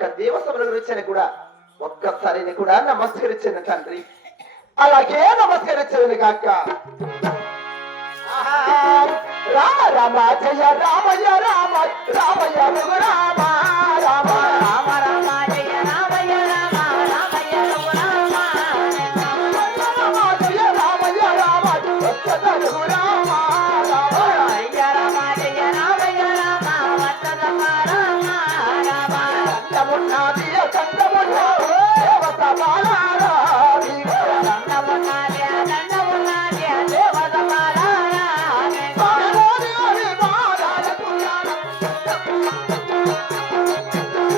యొక్క దేవసభల గురించి కూడా ఒక్కసారి కూడా నమస్కరించిన తండ్రి, అలాగే నమస్కరించను కాక. రామ రామ జయ రామయ్య రామ రామయ్య రామ రామ రామ రామ జయ రామయ్య రామ రామయ్య రామ రామ జయ రామయ్య రామ వత్తదను రామ రామ రామయ్య రామ జయ రామయ్య రామ వత్తదమ రామ రామ కందమున్నది కందమున్నది దేవత బాలారామి కందమున్నది కందమున్నది దేవత బాలారామి బాలారామి బాలారామి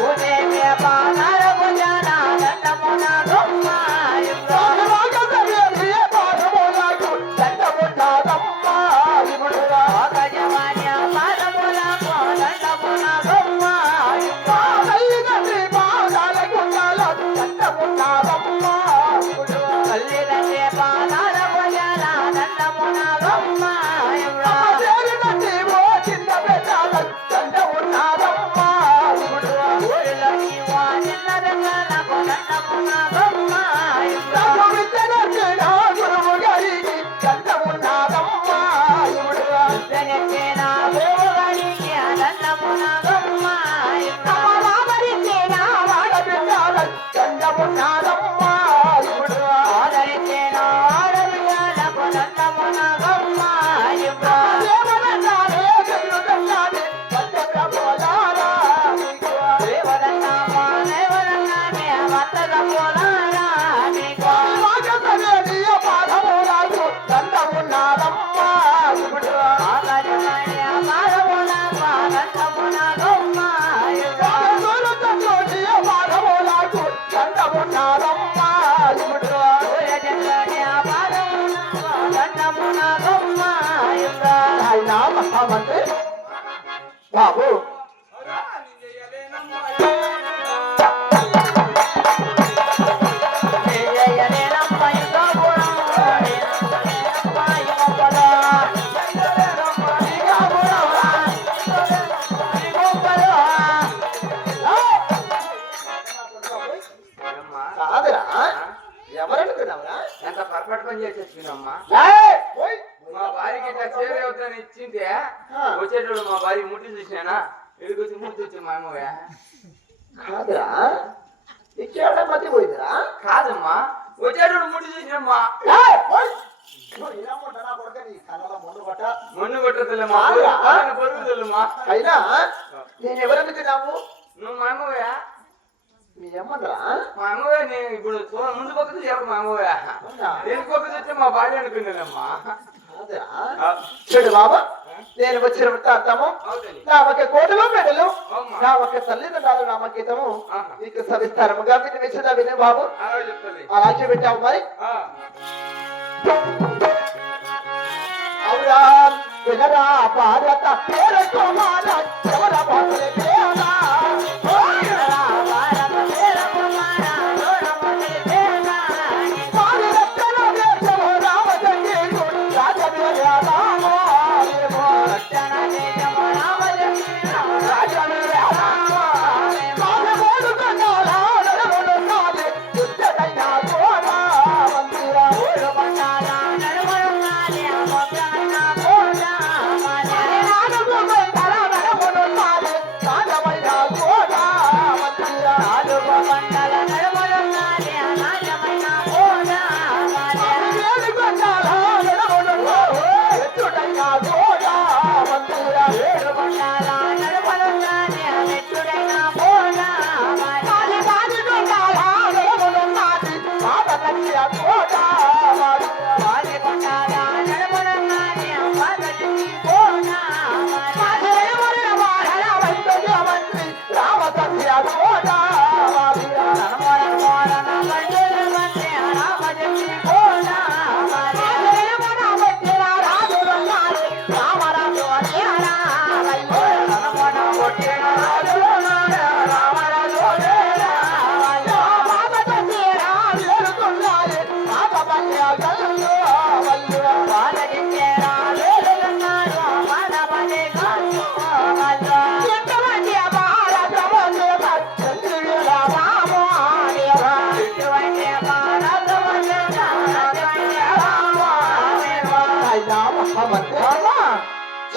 ఓనే మే బాలారామి జనా కందమున్న గమ్మాయి బాలారామి మే బాలారామి కందమున్న గమ్మాయి ముడురా గజమాన్య బాలముల కందమున్న గమ్మాయి బాలైనది బాలాలకుండల కందమున్న గమ్మాయి ముడురా కల్లిరనే బాలారామి జనా కందమున్న గమ్మాయి రాజేరినది ఓ చిన్న బెటాల కందమున్న గమ్మాయి ముడురా ఓరిలకి వా చిన్న బెటాల కందమున్న గమ్మాయి రామవిద్దనది నా గురువు గారికి కందమున్న గమ్మాయి ముడురా విద్దనది నా గురువు గారికి కందమున్న గమ్మాయి రామరితే నా వాడబిడ్డాల కందమున్న గమ్మాయి ముడురా ఆదరితే నా ఆడబిడ్డాల కందమున్న గమ్మాయి దేవదన్నానే గల్లుదన్నానే వత్తదపోలారా దేవదన్నామా దేవదన్నానే వత్తదపోలారా వాగతనే నీ పాదములకు కందమున్నారమ్మా ముడురా ఆదరితే పాదములకు కందమున్న గమ్మాయి దొరుకుతూ నీ పాదములకు కందమున్నారమ్మా ముడురా ఆయన మహామంత్రి బాబు కాదురా ఎవరనుకున్నావురా? ఎంత పర్ఫెక్ట్ పని చేసేసినమ్మా. ఓయ్ మా భార్యకి ఇట్లా చీర అవుతాను ఇచ్చింటే వచ్చేటోడు మా భార్య ముట్టి చూసినానా ఎడుకొచ్చి ముట్టి వచ్చి మా అమ్మవే కాదురా, ఇక్కడ మధ్య పోయిందిరా. కాదమ్మా వచ్చేటోడు ముట్టి చూసినమ్మా మొన్ను కొట్టదమ్మా పొరుగుదమ్మా. అయినా నేను ఎవరనుకున్నావు? నువ్వు మా అమ్మవే మీ అమ్మరా? మా అమ్మవే. నేను ఇప్పుడు ముందు పక్క చూసి మా అమ్మవే దేని పక్క చూస్తే మా భార్య అనుకునేదమ్మా. చూడు బాబా, నేను వచ్చిన వృత్తాంతము నా ఒక కోటలో మెడలు నా ఒక తల్లిదండ్రులు నామకీతము నీకు సవిస్తారముగా వినిపించదా వినే బాబు. అలాగే పెట్టావు మరి. అవురా వినరా భారత ఎవర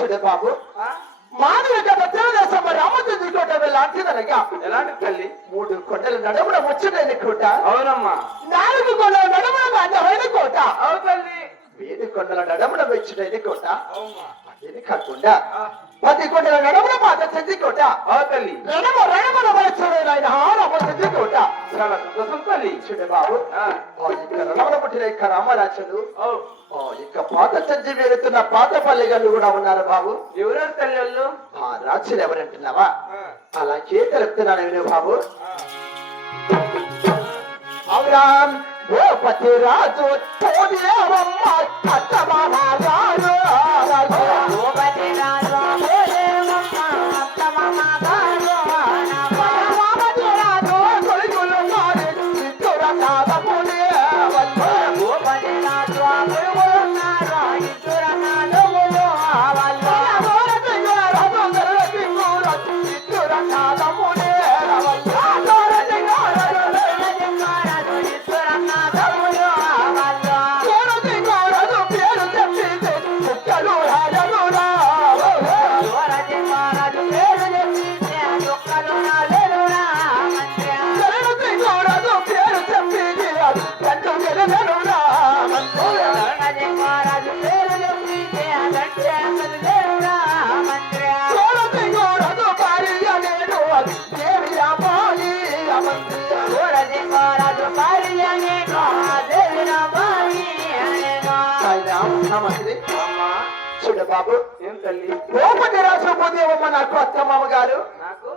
చూడే బాబు ఆ? మానవ తెలుగుదేశం రామచంద్ర కోట లాంటిదనగా ఎలాంటి తల్లి 3 కొండల నడుమున ముచ్చటైన కోట, అవునమ్మా 4 కొండల నడుమున అందమైన కోట, అవు తల్లి 7 కొండల నడుమున ముచ్చటైన కోట, అవుమ్మా ఇది కాకుండా 10 కొండల నడుమున పాత చెంది కోట, అవు తల్లి నడుమున ముచ్చటైన రామచంద్ర కోట. చాలా సంతోషం తల్లి చూడే బాబు ఆ, ఇక్కడ రణమున పుట్టిన ఇక్క రామరాజులు, అవు ఇక పాత చెంది వేరుతున్న పాత పల్లెగాళ్ళు కూడా ఉన్నారు బాబు. ఎవరెవరు తల్లి వాళ్ళు ఆ రాజులు ఎవరంటున్నావా? అలాగే తెలుపుతున్నాను విను బాబు. అవురాం భూపతి రాజు తోడేవమ్మ అత్త మహారాజు, భూపతి రాజు తోడేవమ్మ అత్త మహారాజు, భూపతి రాజు కొలుగులు మారి చిత్తూర నాదములే వల్ల, భూపతి రాజు కొలుగులు మారి చిత్తూర నాదములు వల్ల, భూపతి రాజు చిత్తూర నాదములే వల్ల, చూడ బాబు, ఏం తల్లి భూపతి రాజు పోదేవమ్మ నాకు అత్త మామగారు, నాకు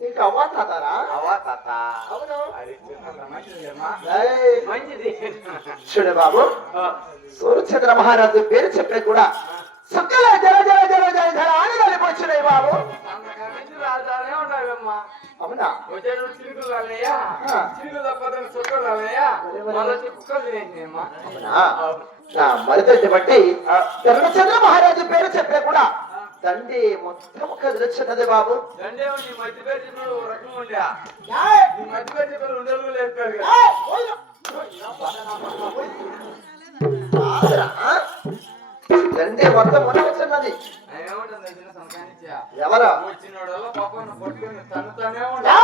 నీకు అవ్వ తాతారా? అవా తాత అవును. అది చిన్న మంచిదేమ్మా. ఏయ్, మంచిది చూడ బాబు, సూర్యచంద్ర మహారాజు పేరు చెప్పే కూడా సుక్కల జల జల జల జల జల అని వెళ్ళిపోతున్నాయి బాబు. అంతకమించి రాజానే ఉన్నావమ్మా. అవునా? వచ్చేటప్పుడు చిరుకులు రాలయ్యా, ఆ. చిరుకులు తప్పదని సొక్కలు రాలయ్యా, మళ్ళీ వచ్చి కుక్కలు తినేసినాయమ్మా. అవునా? నా మరిదని బట్టి ధర్మచంద్ర మహారాజు పేరు చెప్పే కూడా దండి మొత్తం కదిలిచ్చినది బాబు. దండే నీ మధ్య పేరు చెప్పిన రకం ఉండా, నీ మధ్య పేరు చెప్పిన ఉండలు లేదు దండి మొత్తం మునిగిస్తున్నది. ఏముంటుంది చిన్న సంకానిచ్చా ఎవరా? వచ్చినోడల్లా పాపం పట్టుకుని తన్నుతానే ఉంటా.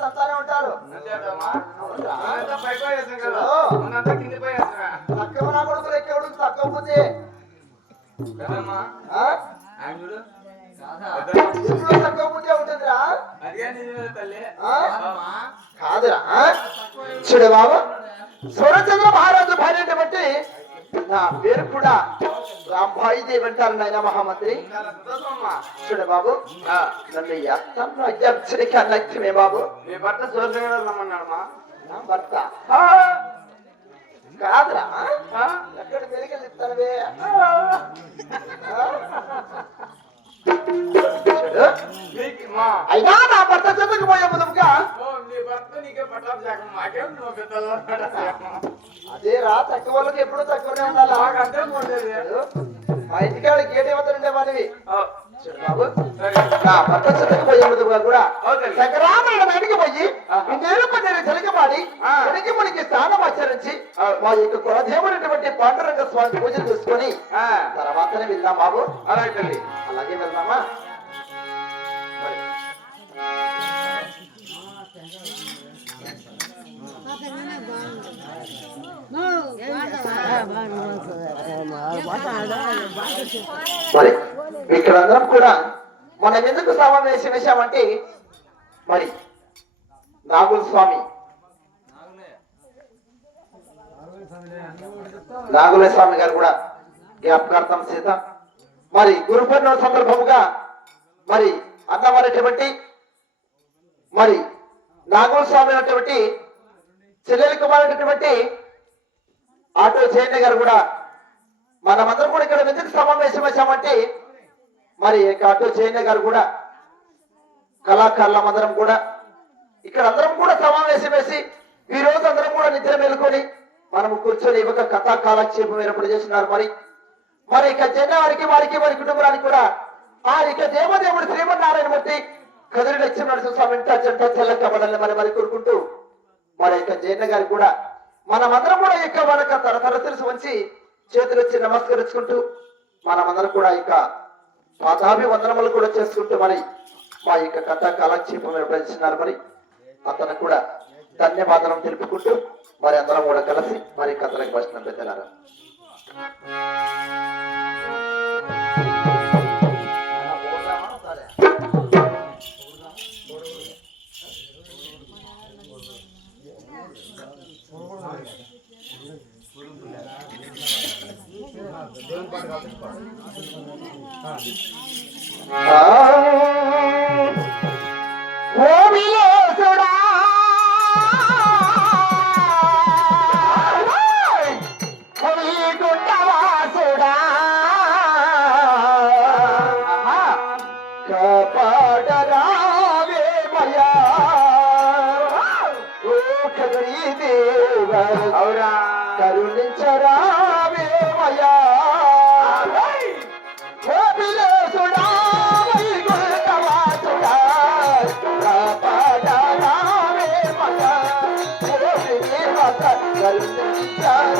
తంతానే ఉంటారు. అంతేటమ్మా, ఉన్నంతా పైకి వేసాం కదా, ఉన్నంతా కింది పై వేసాం తక్కువ నా కొడుకులు ఎక్కేవాడు తక్కువ పోతే కదమ్మా. ఆ? ఆయన చూడు ఎప్పుడు తక్కువ పోతే ఉంటుందిరా. అదిగా నిజమే తల్లి. ఆ? కాదురా. చూడు బాబు, సూర్యచంద్ర మహారాజు భార్యని బట్టి నా పేరు కూడా రాంబాయి దేవి అంటారు నాయన మహామంత్రి. చాలా సంతోషమమ్మా. చూడు బాబు, నన్ను ఎత్తను అధ్యక్షుడికి అన్నమే బాబు. నీ భర్త సూర్యంగా రమ్మన్నాడమ్మా. నా భర్త ఆ, కాదురా. ఆ, ఎక్కడ మెరుగలు ఇస్తానవే? చూడు, నీకు మా అయినా నా భర్త చెందుకు పోయే ముందుగా ఓ, నీ భర్త నీకే పట్టాలు చేయకం, మాకేం నువ్వు పెద్దలు అదే రా, తక్కువ వాళ్ళకి ఎప్పుడు తక్కువనే ఉండాలా. మాకు అంతే ఉండేది. మా ఇంటికాడ గేట్ ఇవ్వతలు ఉండేవాడివి. ఓ, చూడు బాబు, సరే. నా భర్త చెందుకు పోయే ముందుగా కూడా అవుతుంది. శంకరామయ్య బయటికి పోయి ఆహా. ఇంకేళ్ళు పన్నెండు చిలకమాడి ఆ. వెనక్కి మునికి స్నానం ఆచరించి మా యొక్క కులదేవుడైనటువంటి పాండురంగ స్వామి పూజ చేసుకొని ఆ, తర్వాతనే వెళ్దాం బాబు. అలాగే తల్లి. అలాగే వెళ్దామా? మరి. మరి ఇక్కడందరం కూడా మనం ఎందుకు సమావేశం వేశామంటే మరి నాగుల స్వామి నాగుల స్వామి గారు కూడా జ్ఞాపకార్థం చేత మరి గురు పూర్ణిమ సందర్భముగా మరి అన్నవారైనటువంటి మరి నాగుల స్వామి అయినటువంటి చెల్లెలి కుమారుడైనటువంటి ఆటో జయన్న గారు కూడా మనమందరం కూడా ఇక్కడ ఎందుకు సమావేశం వచ్చామంటే మరి ఆటో జయన్న గారు కూడా కళాకారులమందరం కూడా ఇక్కడ అందరం కూడా సమావేశం వేసి ఈ రోజు అందరం కూడా నిద్ర మేలుకొని మనము కూర్చొని ఒక కథా కాలక్షేపం ఏర్పాటు చేస్తున్నారు. మరి మరి ఇక జయన్న వారికి వారి కుటుంబానికి కూడా ఆ ఇక దేవదేవుడు శ్రీమన్నారాయణమూర్తి కదిరి లక్ష్మీ నరసింహస్వామి ఇంట చెంట చెల్లకబడాలని మరి కోరుకుంటూ మరి ఇక జయన్న గారికి కూడా మనమందరం కూడా ఇక మనకు తరతర తెలిసి వచ్చి చేతులు వచ్చి నమస్కరించుకుంటూ మనమందరం కూడా ఇక పాదాభివందనములు కూడా చేసుకుంటూ మరి మా యొక్క కథ కాలక్షేపం నిర్వహించినారు. మరి అతను కూడా ధన్యవాదాలు తెలుపుకుంటూ మరి అందరం కూడా కలిసి మరి కథలకు వచనం పెద్దలారా. కరుణించరావేమయా గోపిలేశుడా వైకుంఠవాసుడా కాపాడరావేమయా గోపిని మాత కరుణించరావేమయా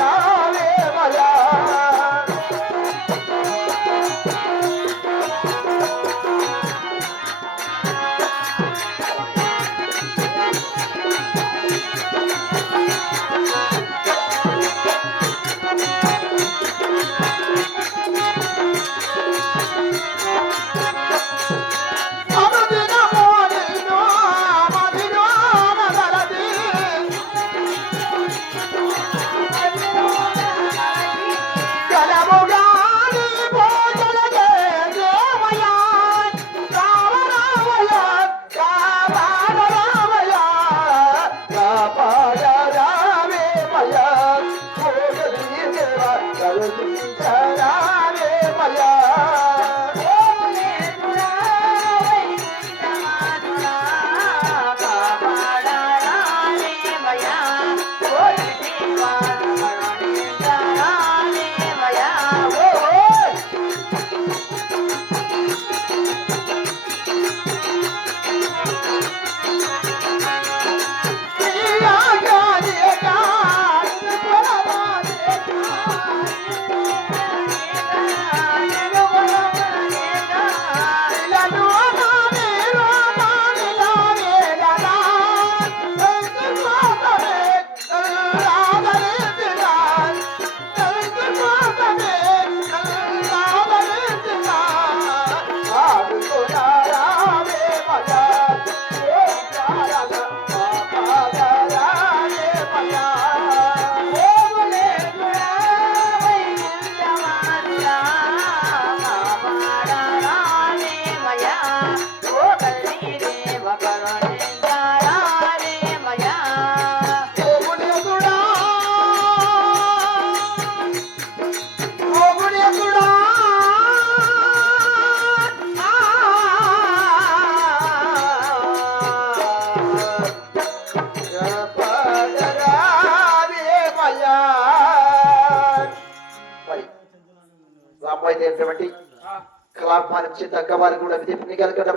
కళాపానికి తగ్గ వారు కూడా విధిని కలగడం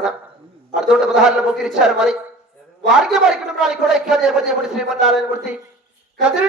అర్థం 16 ముగ్గురు ఇచ్చారు. మరి వారికి మరి కూడా ఇక్కడ శ్రీమన్నారాయణ మూర్తి కదిరి